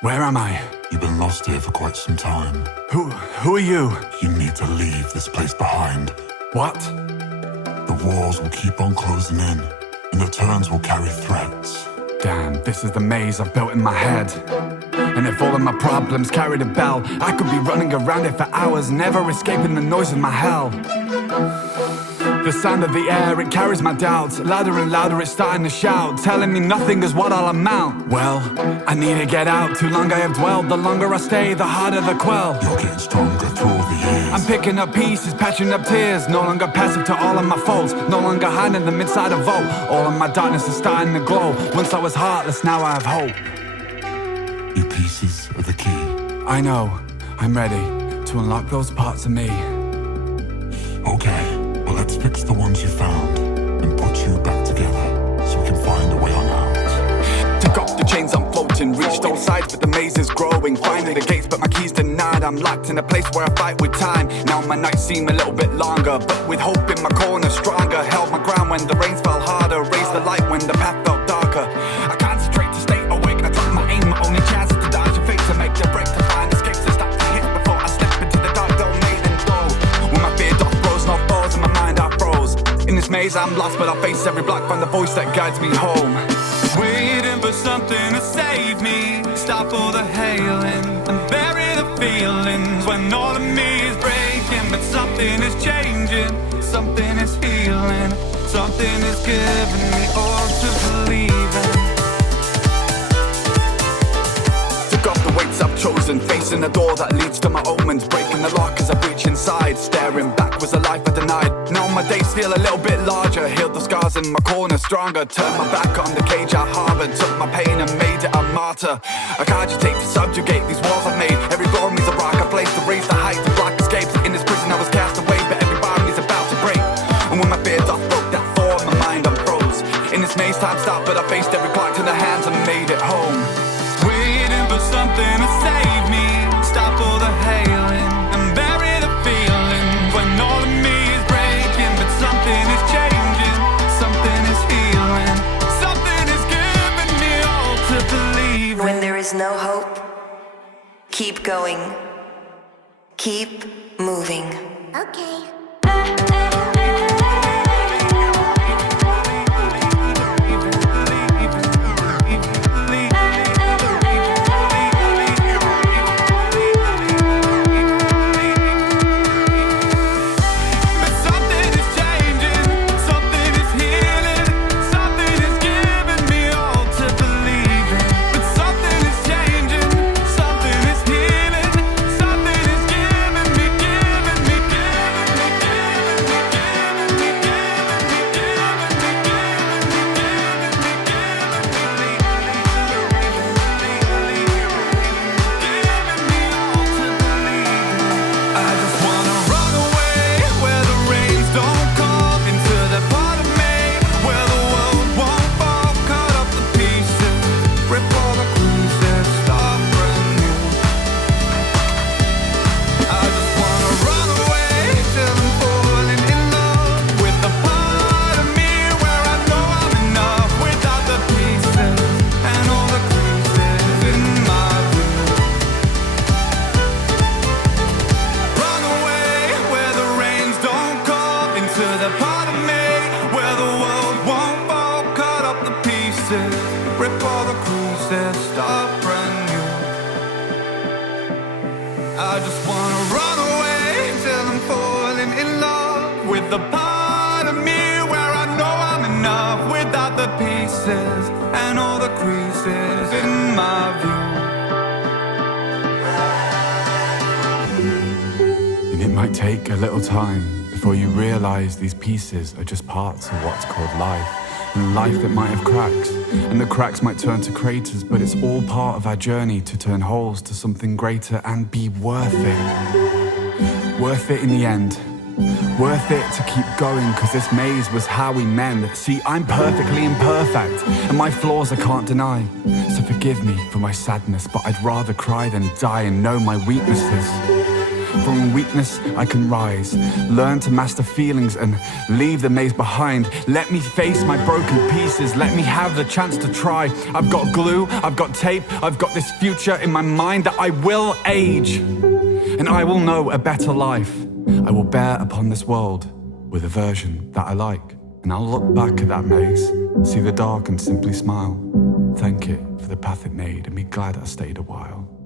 Where am I? You've been lost here for quite some time. Who are you? You need to leave this place behind. What? The walls will keep on closing in, and the turns will carry threats. Damn, this is the maze I've built in my head. And if all of my problems carried a bell, I could be running around it for hours, never escaping the noise of my hell. The sound of the air, it carries my doubts. Louder and louder it's starting to shout, telling me nothing is what I'll amount. Well, I need to get out. Too long I have dwelled. The longer I stay, the harder the quell. You're getting stronger through all the years. I'm picking up pieces, patching up tears. No longer passive to all of my faults. No longer hiding them inside a vault. All of my darkness is starting to glow. Once I was heartless, now I have hope. Your pieces are the key. I know, I'm ready to unlock those parts of me. Okay, well let's fix the ones you found and put you back together so we can find a way on out. Took off the chains, I'm floating. Reached all sides, but the maze is growing. Finding the gates, but my keys denied. I'm locked in a place where I fight with time. Now my nights seem a little bit longer, but with hope in my corner stronger. Held my ground when the rains fell harder. Raised the light when the path felt darker. I concentrate to stay awake. I drop my aim, my only chance is to dodge your face. To make the break, to find escapes, to stop the hit before I slip into the dark domain and go. When my fear doth rose, no falls, and my mind I froze. In this maze I'm lost, but I face every block. Find the voice that guides me home. Waiting for something to save me. Stop all the hailing and bury the feelings when all of me is breaking. But something is changing, something is healing, something is giving me all to believe in. Took off the weights I've chosen, facing the door that leads to my omens. Breaking the lock as I reach inside. Staring back was a life I denied. Now my days feel a little bit larger. Healed the scars in my corner stronger. Turned my back on the cage I harbored. Took my pain and made it a martyr. I cogitate to subjugate these walls I've made. Every floor is a rock, a place to raise the height to block escapes. In this prison I was cast away, but every bond is about to break. And when my fear doth broke that fall, my mind unfroze. In this maze time stopped, but I faced every clock to the hands and made it home. Waiting for something to save me. Stop all the hailing and bury the feelings when all of me is breaking. But something is changing, something is healing, something is giving me all to believe in. When there is no hope, keep going. Keep moving. Okay. Rip all the creases, start brand new. I just wanna run away till I'm falling in love with the part of me where I know I'm enough without the pieces and all the creases in my view. And it might take a little time before you realize these pieces are just parts of what's called life. And life, it might have cracks, and the cracks might turn to craters, but it's all part of our journey to turn holes to something greater and be worth it. Worth it in the end. Worth it to keep going, cause this maze was how we mend. See, I'm perfectly imperfect, and my flaws I can't deny. So forgive me for my sadness, but I'd rather cry than die and know my weaknesses. From weakness I can rise. Learn to master feelings and leave the maze behind. Let me face my broken pieces. Let me have the chance to try. I've got glue, I've got tape, I've got this future in my mind that I will age. And I will know a better life. I will bear upon this world with a version that I like. And I'll look back at that maze, see the dark and simply smile. Thank it for the path it made and be glad I stayed a while.